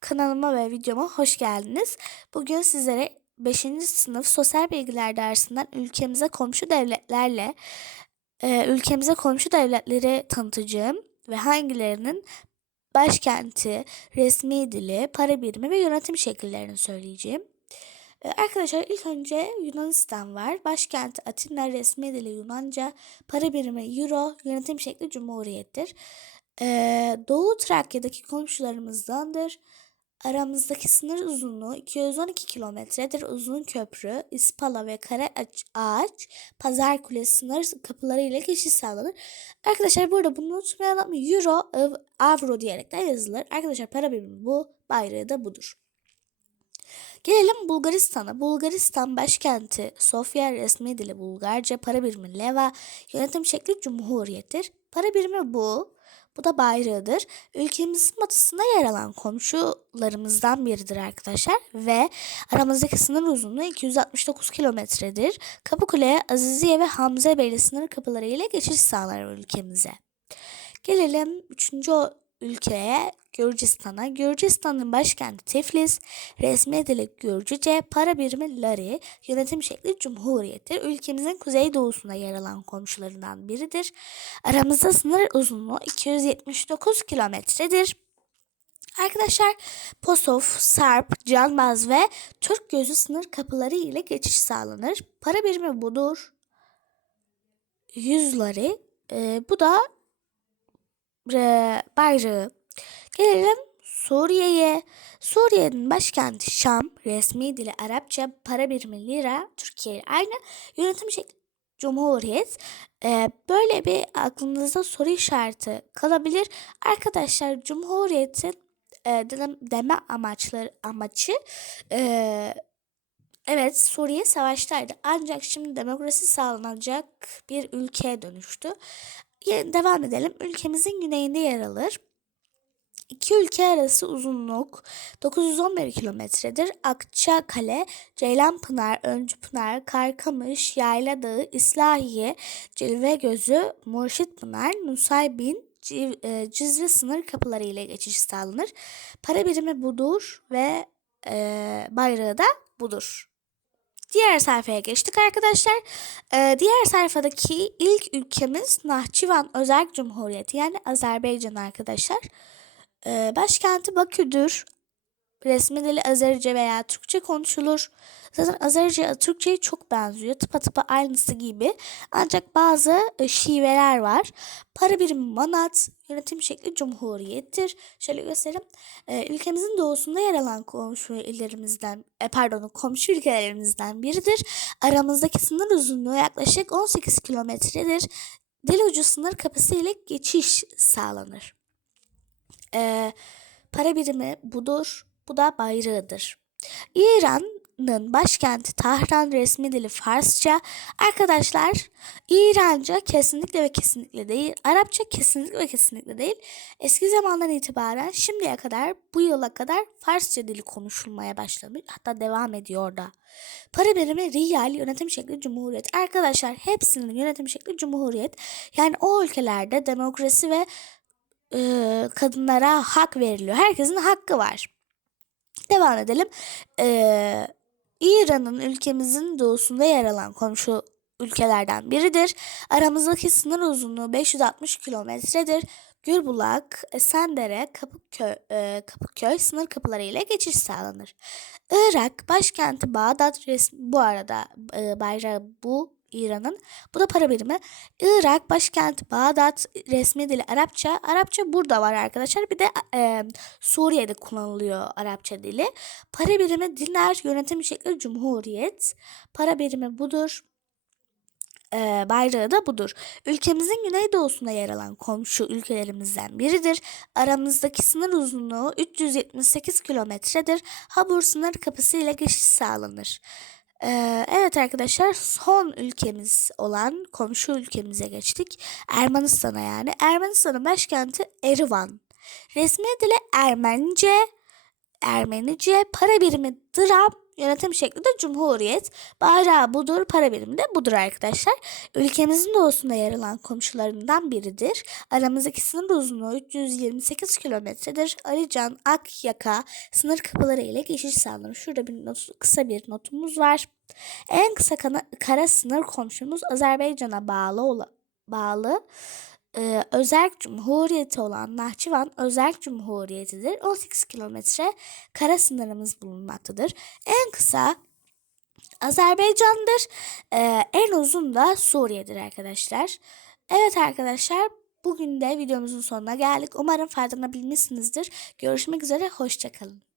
Kanalıma ve videoma hoş geldiniz. Bugün sizlere 5. sınıf sosyal bilgiler dersinden ülkemize komşu devletlerle e, ülkemize komşu devletleri tanıtacağım ve hangilerinin başkenti, resmi dili, para birimi ve yönetim şekillerini söyleyeceğim. E, Arkadaşlar ilk önce Yunanistan var. Başkenti Atina, resmi dili Yunanca, para birimi Euro, yönetim şekli Cumhuriyettir. E, Doğu Trakya'daki komşularımızdandır. Aramızdaki sınır uzunluğu 212 kilometredir. Uzun köprü, İspala ve Kara Ağaç- Pazar Kulesi sınır kapıları ile geçiş sağlanır. Arkadaşlar burada bunu unutmayalım. Euro, av- avro diyerek de yazılır. Arkadaşlar para birimi bu, bayrağı da budur. Gelelim Bulgaristan'a. Bulgaristan başkenti Sofya, resmi dili Bulgarca, para birimi leva, yönetim şekli cumhuriyettir. Para birimi bu. Bu da bayrağıdır. Ülkemizin batısında yer alan komşularımızdan biridir arkadaşlar. Ve aramızdaki sınır uzunluğu 269 kilometredir. Kapıkule, Aziziye ve Hamzebeyli sınır kapıları ile geçiş sağlar ülkemize. Gelelim üçüncü o- ülkeye Gürcistan'a. Gürcistan'ın başkenti Tiflis, resmi dili Gürcüce, para birimi lari, yönetim şekli cumhuriyettir. Ülkemizin kuzeydoğusunda yer alan komşularından biridir. Aramızda sınır uzunluğu 279 kilometredir. Arkadaşlar Posov, Sarp, Canbaz ve Türk gözü sınır kapıları ile geçiş sağlanır. Para birimi budur. 100 lari. Ee, bu da e, bayrağı. Gelelim Suriye'ye. Suriye'nin başkenti Şam, resmi dili Arapça, para birimi lira, Türkiye aynı. Yönetim şekli Cumhuriyet. Ee, böyle bir aklınızda soru işareti kalabilir. Arkadaşlar Cumhuriyet'in e, deme amaçları amacı e, evet Suriye savaştaydı. Ancak şimdi demokrasi sağlanacak bir ülkeye dönüştü. Devam edelim. Ülkemizin güneyinde yer alır. İki ülke arası uzunluk 911 kilometredir. Akçakale, Ceylanpınar, Öncüpınar, Karkamış, Yayla Dağı, İslahiye, Cilvegözü, Murşitpınar, Nusaybin, e, Cizre sınır kapıları ile geçiş sağlanır. Para birimi budur ve e, bayrağı da budur. Diğer sayfaya geçtik arkadaşlar. Ee, diğer sayfadaki ilk ülkemiz Nahçıvan Özerk Cumhuriyeti yani Azerbaycan arkadaşlar. Ee, başkenti Bakü'dür. Resmi dili Azerice veya Türkçe konuşulur. Zaten Azerice Türkçe'ye çok benziyor. Tıpatıpa aynısı gibi. Ancak bazı e, şiveler var. Para birimi manat, yönetim şekli cumhuriyettir. Şöyle göstereyim. Ee, ülkemizin doğusunda yer alan komşu illerimizden, e, pardon komşu ülkelerimizden biridir. Aramızdaki sınır uzunluğu yaklaşık 18 kilometredir. Dil ucu sınır kapısı ile geçiş sağlanır. Ee, para birimi budur. Bu da bayrağıdır. İran'ın başkenti Tahran resmi dili Farsça. Arkadaşlar İranca kesinlikle ve kesinlikle değil. Arapça kesinlikle ve kesinlikle değil. Eski zamandan itibaren şimdiye kadar bu yıla kadar Farsça dili konuşulmaya başlamış. Hatta devam ediyor da. Para birimi riyal yönetim şekli cumhuriyet. Arkadaşlar hepsinin yönetim şekli cumhuriyet. Yani o ülkelerde demokrasi ve e, kadınlara hak veriliyor. Herkesin hakkı var. Devam edelim. Ee, İran'ın ülkemizin doğusunda yer alan komşu ülkelerden biridir. Aramızdaki sınır uzunluğu 560 kilometredir. Gürbulak, Esendere, Kapıköy, e, Kapıköy sınır kapıları ile geçiş sağlanır. Irak başkenti Bağdat resmi bu arada e, bayrağı bu İran'ın. Bu da para birimi. Irak başkenti Bağdat resmi dili Arapça. Arapça burada var arkadaşlar. Bir de e, Suriye'de kullanılıyor Arapça dili. Para birimi dinar, yönetim şekli cumhuriyet. Para birimi budur. Ee, bayrağı da budur. Ülkemizin güneydoğusunda yer alan komşu ülkelerimizden biridir. Aramızdaki sınır uzunluğu 378 kilometredir. Habur sınır kapısı ile geçiş sağlanır. Ee, evet arkadaşlar son ülkemiz olan komşu ülkemize geçtik. Ermenistan'a yani. Ermenistan'ın başkenti Erivan. Resmi dili Ermenice, Ermenice, para birimi dram, Yönetim şekli de cumhuriyet. Bayrağı budur, para birimi de budur arkadaşlar. Ülkemizin doğusunda yer alan komşularından biridir. Aramızdaki sınır uzunluğu 328 kilometredir. Alican, Akyaka sınır kapıları ile geçiş sağlanır. Şurada bir not, kısa bir notumuz var. En kısa kana- kara sınır komşumuz Azerbaycan'a bağlı ola- bağlı e, Özerk Cumhuriyeti olan Nahçıvan Özerk Cumhuriyeti'dir. 18 kilometre kara sınırımız bulunmaktadır. En kısa Azerbaycan'dır. E, en uzun da Suriye'dir arkadaşlar. Evet arkadaşlar bugün de videomuzun sonuna geldik. Umarım faydalanabilmişsinizdir. Görüşmek üzere, hoşçakalın.